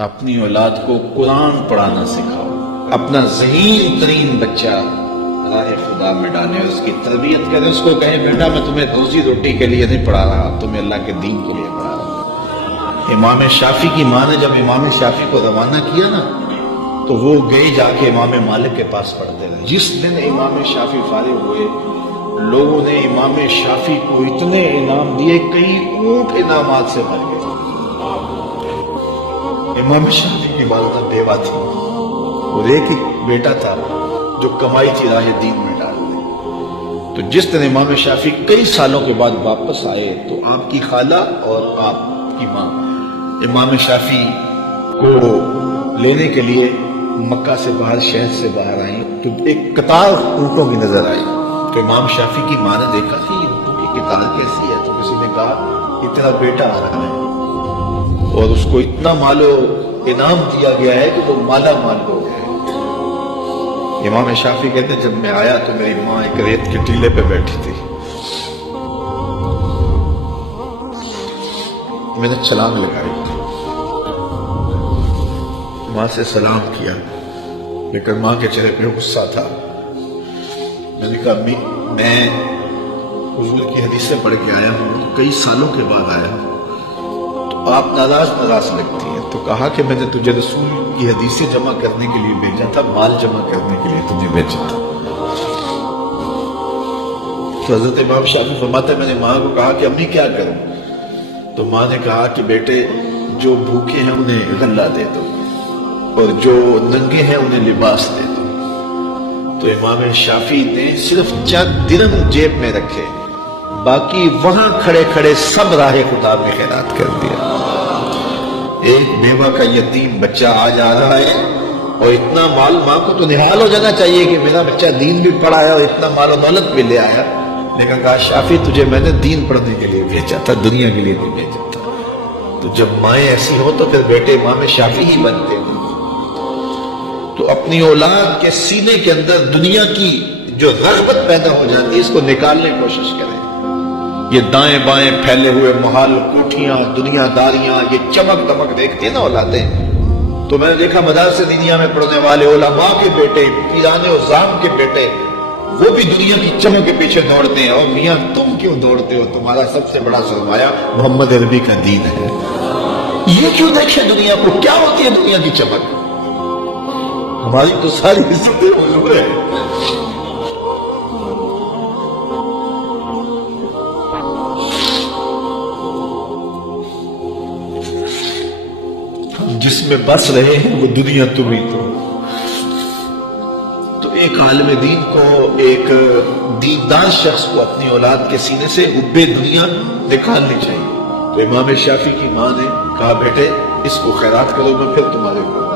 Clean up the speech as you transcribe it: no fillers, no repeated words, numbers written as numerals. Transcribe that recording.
اپنی اولاد کو قرآن پڑھانا سکھاؤ، اپنا ذہین ترین بچہ راہ خدا میں ڈالے، اس کی تربیت کرے، اس کو کہے بیٹا میں تمہیں روزی روٹی کے لیے نہیں پڑھا رہا، تمہیں اللہ کے دین کے لیے پڑھا رہا۔ امام شافعی کی ماں نے جب امام شافعی کو روانہ کیا نا تو وہ گئے جا کے امام مالک کے پاس پڑھتے رہے۔ جس دن امام شافعی فارغ ہوئے لوگوں نے امام شافعی کو اتنے انعام دیے، کئی اونٹ انعامات سے بھر گئے۔ امام شافعی کی والدہ بیوہ تھی اور ایک ہی بیٹا تھا جو کمائی تھی راہ دین میں ڈال دے۔ تو جس دن امام شافعی کئی سالوں کے بعد واپس آئے تو آپ کی خالہ اور آپ کی ماں امام شافعی کو لینے کے لیے مکہ سے باہر، شہر سے باہر آئیں تو ایک قطار اونٹوں کی نظر آئی۔ تو امام شافعی کی ماں نے دیکھا کہ یہ قطار کیسی ہے، تو کسی نے کہا کہ تیرا بیٹا آ رہا ہے اور اس کو اتنا مال و انعام دیا گیا ہے کہ وہ مالا مال ہو گیا ہے۔ امام شافعی کہتے ہیں جب میں آیا تو میری ماں ایک ریت کے ٹیلے پہ بیٹھی تھی، میں نے چھلانگ لگائی، ماں سے سلام کیا، لیکن ماں کے چہرے پہ غصہ تھا۔ میں نے کہا امی میں حضور کی حدیثیں پڑھ کے آیا ہوں، کئی سالوں کے بعد آیا ہوں، تو آپ ناراض لگتی ہیں۔ تو کہا کہ میں نے تجھے رسول کی حدیثیں جمع کرنے کے لیے بھیجا تھا، مال جمع کرنے کے لیے تجھے بھیجا تھا۔ تو حضرت امام شافعی فرماتے ہیں میں نے ماں کو کہا کہ امی کیا کروں؟ تو ماں نے کہا کہ بیٹے جو بھوکے ہیں انہیں غلہ دے دو اور جو ننگے ہیں انہیں لباس دے دو۔ تو امام شافعی نے صرف چند درہم جیب میں رکھے، باقی وہاں کھڑے کھڑے سب راہ خدا میں خیرات کر دیا۔ ایک بیوہ کا یتیم بچہ آج آ رہا ہے اور اتنا مال، ماں کو تو نہال ہو جانا چاہیے کہ میرا بچہ دین بھی پڑھا ہے اور اتنا مال و دولت بھی لے آیا، لیکن کہا شافعی تجھے میں نے دین پڑھنے کے لیے بھیجا تھا، دنیا کے لیے نہیں بھیجا تھا۔ تو جب مائیں ایسی ہو تو پھر بیٹے امام شافعی ہی بنتے ہیں۔ تو اپنی اولاد کے سینے کے اندر دنیا کی جو رغبت پیدا ہو جاتی ہے اس کو نکالنے کی کوشش کریں۔ یہ دائیں بائیں پھیلے ہوئے محال کوٹھیاں، دنیا داریاں، یہ چمک دمک دیکھتے ہیں نا اولادیں، تو میں نے دیکھا مدارس دینیہ میں پڑھنے والے علماء کے بیٹے، پیران عظام کے بیٹے، وہ بھی دنیا کی چمک کے پیچھے دوڑتے ہیں۔ اور میاں تم کیوں دوڑتے ہو؟ تمہارا سب سے بڑا سرمایہ محمد عربی کا دین ہے۔ یہ کیوں دیکھیں دنیا کو؟ کیا ہوتی ہے دنیا کی چمک؟ ہماری تو ساری عزتیں حضور ہے۔ جس میں بس رہے ہیں وہ دنیا تم ہی تو ایک عالم دین کو، ایک دیندار شخص کو اپنی اولاد کے سینے سے حب دنیا نکالنی چاہیے۔ تو امام شافعی کی ماں نے کہا بیٹے اس کو خیرات کرو، میں پھر تمہارے کو